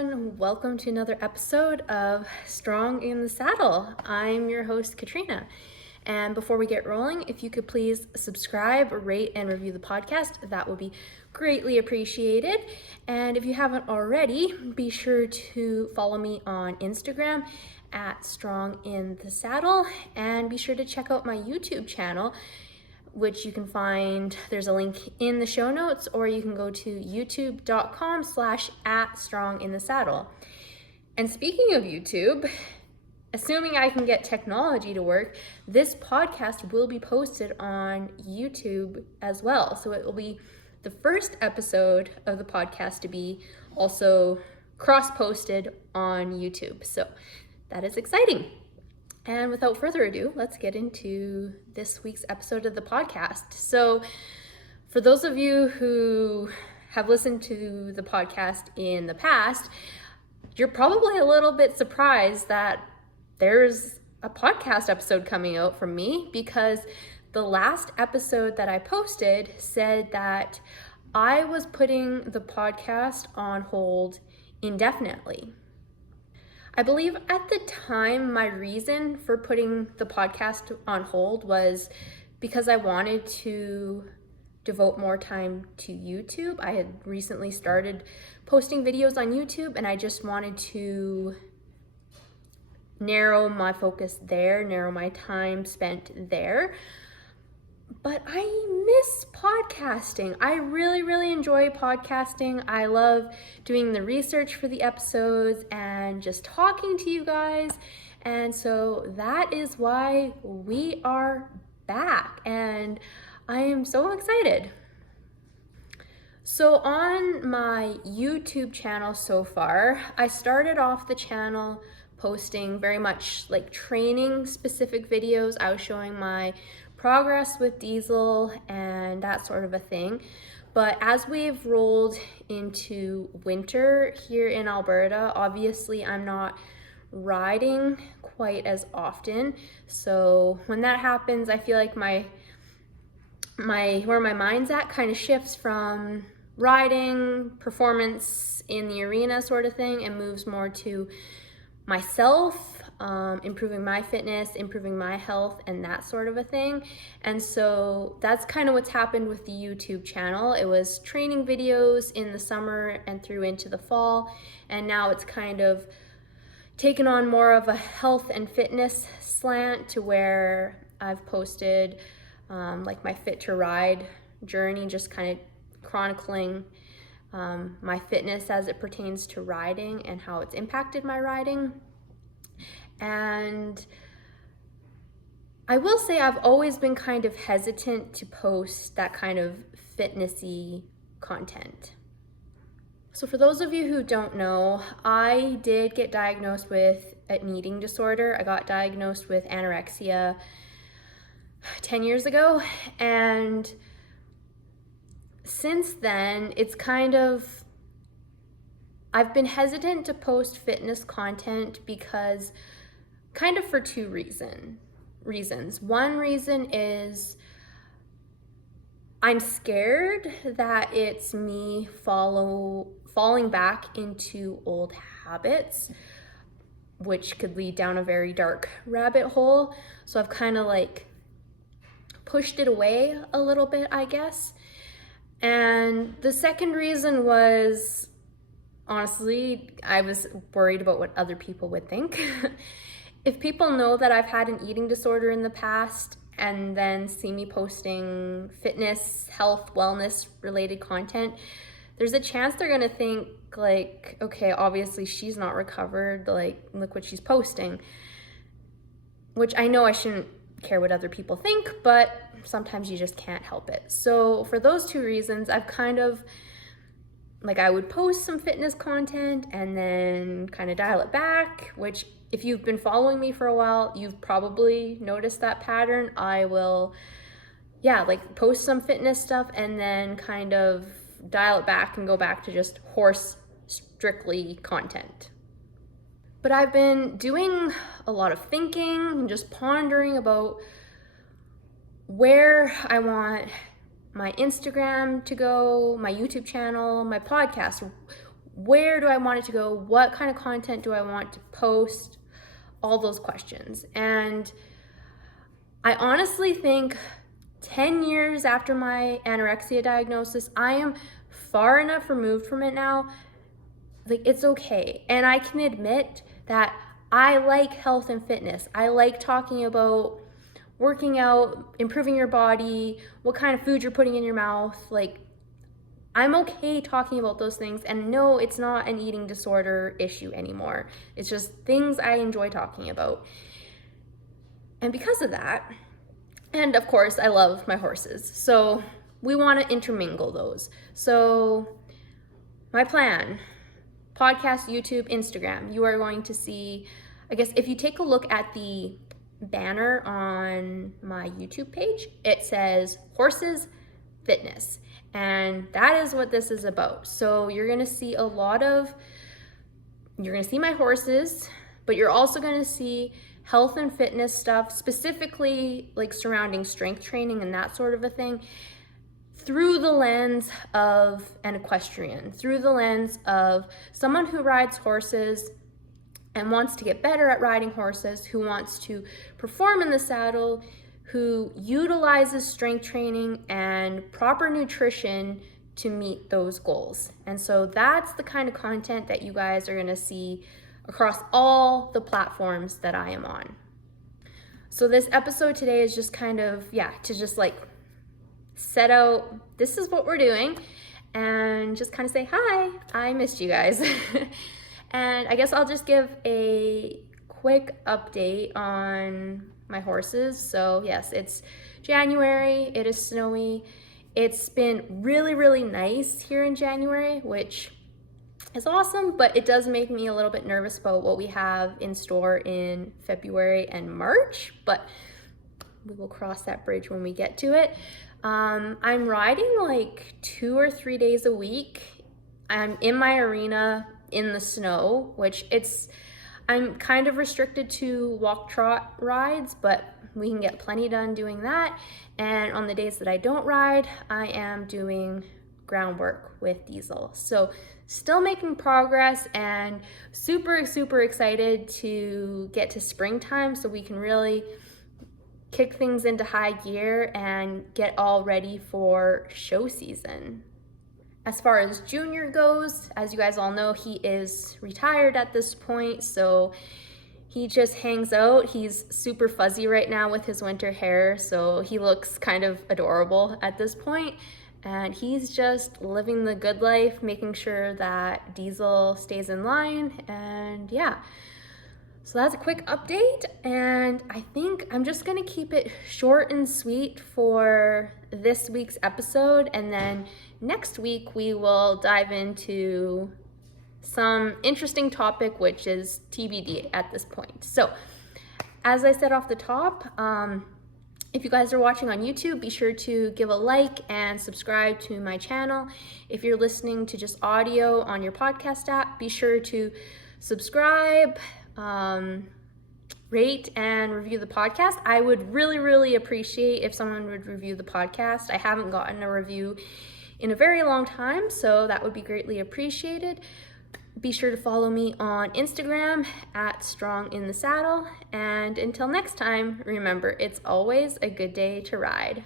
everyone. Welcome to another episode of Strong in the Saddle. I'm your host, Katrina. And before we get rolling, if you could please subscribe, rate, and review the podcast, that would be greatly appreciated. And if you haven't already, be sure to follow me on Instagram at Strong in the Saddle, and be sure to check out my YouTube channel, which you can find, there's a link in the show notes, or you can go to youtube.com/@stronginthesaddle. And speaking of YouTube, assuming I can get technology to work, this podcast will be posted on YouTube as well. So it will be the first episode of the podcast to be also cross-posted on YouTube. So that is exciting. And without further ado, let's get into this week's episode of the podcast. So for those of you who have listened to the podcast in the past, you're probably a little bit surprised that there's a podcast episode coming out from me, because the last episode that I posted said that I was putting the podcast on hold indefinitely. I believe at the time my reason for putting the podcast on hold was because I wanted to devote more time to YouTube. I had recently started posting videos on YouTube, and I just wanted to narrow my focus there, narrow my time spent there. But I miss podcasting. I really enjoy podcasting. I love doing the research for the episodes and just talking to you guys. And so that is why we are back, and I am so excited. So on my YouTube channel so far, I started off the channel posting very much like training specific videos. I was showing my progress with Diesel and that sort of a thing. But as we've rolled into winter here in Alberta, obviously I'm not riding quite as often. So when that happens, I feel like my where my mind's at kind of shifts from riding, performance in the arena sort of thing, and moves more to myself, improving my fitness, improving my health, and that sort of a thing. And so that's kind of what's happened with the YouTube channel. It was training videos in the summer and through into the fall, and now it's kind of taken on more of a health and fitness slant, to where I've posted like my Fit to Ride journey, just kind of chronicling my fitness as it pertains to riding and how it's impacted my riding. And I will say I've always been kind of hesitant to post that kind of fitnessy content. So for those of you who don't know, I did get diagnosed with an eating disorder. I got diagnosed with anorexia 10 years ago, and since then, it's kind of, I've been hesitant to post fitness content because kind of for two reasons. One reason is I'm scared that it's me falling back into old habits, which could lead down a very dark rabbit hole. So I've kind of like pushed it away a little bit, I guess. And the second reason was, honestly, I was worried about what other people would think. If people know that I've had an eating disorder in the past and then see me posting fitness, health, wellness related content, there's a chance they're gonna think like, okay, obviously she's not recovered, like look what she's posting. Which I know I shouldn't care what other people think, but sometimes you just can't help it. So for those two reasons, I've kind of, like, I would post some fitness content and then kind of dial it back, which if you've been following me for a while, you've probably noticed that pattern. I will, like post some fitness stuff and then kind of dial it back and go back to just horse strictly content. But I've been doing a lot of thinking and just pondering about where I want my Instagram to go, my YouTube channel, my podcast. where do I want it to go? What kind of content do I want to post? All those questions. And I honestly think 10 years after my anorexia diagnosis, I am far enough removed from it now. Like, it's okay. And I can admit that I like health and fitness. I like talking about working out, improving your body, what kind of food you're putting in your mouth. Like, I'm okay talking about those things. And no, it's not an eating disorder issue anymore. It's just things I enjoy talking about. And because of that, and of course, I love my horses. So we want to intermingle those. So my plan, podcast, YouTube, Instagram, you are going to see, I guess if you take a look at the banner on my YouTube page, it says horses, fitness. And that is what this is about. So you're going to see you're going to see my horses, but you're also going to see health and fitness stuff, specifically like surrounding strength training and that sort of a thing, through the lens of an equestrian, through the lens of someone who rides horses and wants to get better at riding horses, who wants to perform in the saddle, who utilizes strength training and proper nutrition to meet those goals. And so that's the kind of content that you guys are gonna see across all the platforms that I am on. So this episode today is just kind of, to just like set out, this is what we're doing, and just kind of say, hi, I missed you guys. And I guess I'll just give a quick update on my horses. So yes, it's January, it is snowy. It's been really, really nice here in January, which is awesome, but it does make me a little bit nervous about what we have in store in February and March, but we will cross that bridge when we get to it. I'm riding like 2 or 3 days a week. I'm in my arena in the snow, I'm kind of restricted to walk trot rides, but we can get plenty done doing that. And on the days that I don't ride, I am doing groundwork with Diesel. So still making progress and super, super excited to get to springtime so we can really kick things into high gear and get all ready for show season. As far as Junior goes, as you guys all know, he is retired at this point, so he just hangs out. He's super fuzzy right now with his winter hair, so he looks kind of adorable at this point. And he's just living the good life, making sure that Diesel stays in line, and so that's a quick update, and I think I'm just gonna keep it short and sweet for this week's episode, and then next week we will dive into some interesting topic, which is TBD at this point. So as I said off the top, if you guys are watching on YouTube, be sure to give a like and subscribe to my channel. If you're listening to just audio on your podcast app, be sure to subscribe, rate and review the podcast. I would really, really appreciate if someone would review the podcast. I haven't gotten a review in a very long time, so that would be greatly appreciated. Be sure to follow me on Instagram at Strong in the Saddle. And until next time, remember, it's always a good day to ride.